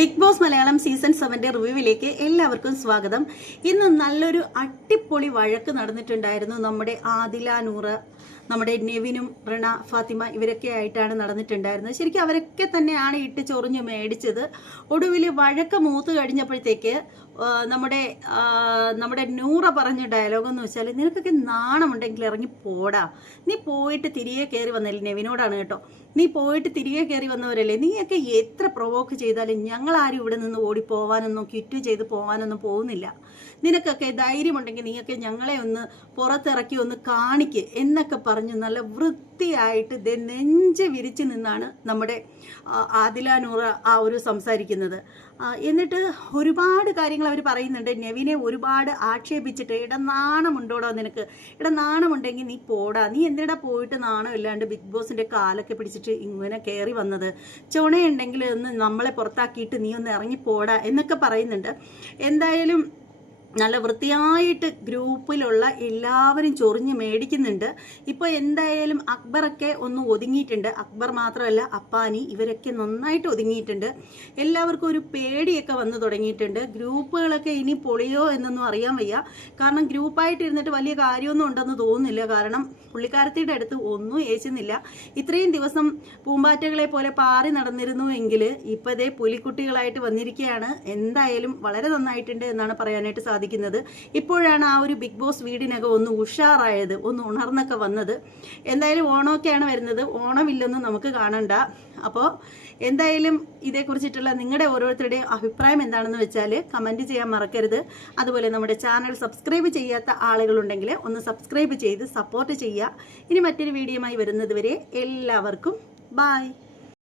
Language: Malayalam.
ബിഗ് ബോസ് മലയാളം സീസൺ സെവന്റെ റിവ്യൂവിലേക്ക് എല്ലാവർക്കും സ്വാഗതം. ഇന്ന് നല്ലൊരു അട്ടിപ്പൊളി വഴക്ക് നടന്നിട്ടുണ്ടായിരുന്നു നമ്മുടെ ആദില നൂറ് നമ്മുടെ നെവിനും റിണ ഫാത്തിമ ഇവരൊക്കെ ആയിട്ടാണ് നടന്നിട്ടുണ്ടായിരുന്നത്. ശരിക്കും അവരൊക്കെ തന്നെയാണ് ഇട്ട് ചൊറിഞ്ഞ് മേടിച്ചത്. ഒടുവിൽ വഴക്ക് മൂത്ത് കഴിഞ്ഞപ്പോഴത്തേക്ക് നമ്മുടെ നമ്മുടെ നൂറ പറഞ്ഞ ഡയലോഗ് എന്ന് വെച്ചാൽ നിനക്കൊക്കെ നാണമുണ്ടെങ്കിൽ ഇറങ്ങി പോടാ. നീ പോയിട്ട് തിരികെ കയറി വന്നല്ലേ നെവിനോടാണ് കേട്ടോ. നീ പോയിട്ട് തിരികെ കയറി വന്നവരല്ലേ? നീയൊക്കെ എത്ര പ്രൊവോക്ക് ചെയ്താലും ഞങ്ങൾ ആരും ഇവിടെ നിന്ന് ഓടിപ്പോവാനൊന്നും ക്വിറ്റ് ചെയ്ത് പോവാനൊന്നും പോകുന്നില്ല. നിനക്കൊക്കെ ധൈര്യമുണ്ടെങ്കിൽ നീയൊക്കെ ഞങ്ങളെ ഒന്ന് പുറത്തിറക്കി ഒന്ന് കാണിക്ക് എന്നൊക്കെ പറഞ്ഞ് നല്ല വൃത്തിയായിട്ട് ദേ നെഞ്ച് വിരിച്ച് നിന്നാണ് നമ്മുടെ ആദിലാനൂർ ആ ഒരു സംസാരിക്കുന്നത്. എന്നിട്ട് ഒരുപാട് കാര്യങ്ങൾ അവർ പറയുന്നുണ്ട്. നെവിനെ ഒരുപാട് ആക്ഷേപിച്ചിട്ട് ഇട നാണമുണ്ടോടാ നിനക്ക്? ഇട നാണമുണ്ടെങ്കിൽ നീ പോടാ. നീ എന്തിനാ പോയിട്ട് നാണം ഇല്ലാണ്ട് ബിഗ് ബോസിന്റെ കാലൊക്കെ പിടിച്ചിട്ട് ഇങ്ങനെ കയറി വന്നത്? ചുണയുണ്ടെങ്കിൽ ഒന്ന് നമ്മളെ പുറത്താക്കിയിട്ട് നീ ഒന്ന് ഇറങ്ങി പോടാ എന്നൊക്കെ പറയുന്നുണ്ട്. എന്തായാലും നല്ല വൃത്തിയായിട്ട് ഗ്രൂപ്പിലുള്ള എല്ലാവരും ചൊറിഞ്ഞ് മേടിക്കുന്നുണ്ട്. ഇപ്പോൾ എന്തായാലും അക്ബറൊക്കെ ഒന്ന് ഒതുങ്ങിയിട്ടുണ്ട്. അക്ബർ മാത്രമല്ല അപ്പാനി ഇവരൊക്കെ നന്നായിട്ട് ഒതുങ്ങിയിട്ടുണ്ട്. എല്ലാവർക്കും ഒരു പേടിയൊക്കെ വന്നു തുടങ്ങിയിട്ടുണ്ട്. ഗ്രൂപ്പുകളൊക്കെ ഇനി പൊളിയോ എന്നൊന്നും അറിയാൻ വയ്യ. കാരണം ഗ്രൂപ്പായിട്ട് ഇരുന്നിട്ട് വലിയ കാര്യമൊന്നും ഉണ്ടെന്ന് തോന്നുന്നില്ല. കാരണം പുള്ളിക്കാരത്തിയുടെ അടുത്ത് ഒന്നും ഏച്ചുന്നില്ല ഇത്രയും ദിവസം പൂമ്പാറ്റകളെ പോലെ പാറി നടന്നിരുന്നു എങ്കിൽ ഇപ്പതേ പുലിക്കുട്ടികളായിട്ട് വന്നിരിക്കുകയാണ് എന്തായാലും വളരെ നന്നായിട്ടുണ്ട് എന്നാണ് പറയാനായിട്ട് സാധിക്കുന്നത്. ഇപ്പോഴാണ് ആ ഒരു ബിഗ് ബോസ് വീടിനകം ഒന്ന് ഉഷാറായത് ഒന്ന് ഉണർന്നൊക്കെ വന്നത്. എന്തായാലും ഓണമൊക്കെയാണ് വരുന്നത്. ഓണമില്ലെന്നും നമുക്ക് കാണണ്ട. അപ്പോൾ എന്തായാലും ഇതേക്കുറിച്ചിട്ടുള്ള നിങ്ങളുടെ ഓരോരുത്തരുടെയും അഭിപ്രായം എന്താണെന്ന് വെച്ചാൽ കമന്റ് ചെയ്യാൻ മറക്കരുത്. അതുപോലെ നമ്മുടെ ചാനൽ സബ്സ്ക്രൈബ് ചെയ്യാത്ത ആളുകളുണ്ടെങ്കിൽ ഒന്ന് സബ്സ്ക്രൈബ് ചെയ്ത് സപ്പോർട്ട് ചെയ്യുക. ഇനി മറ്റൊരു വീഡിയോയുമായി വരുന്നതുവരെ എല്ലാവർക്കും ബായ്.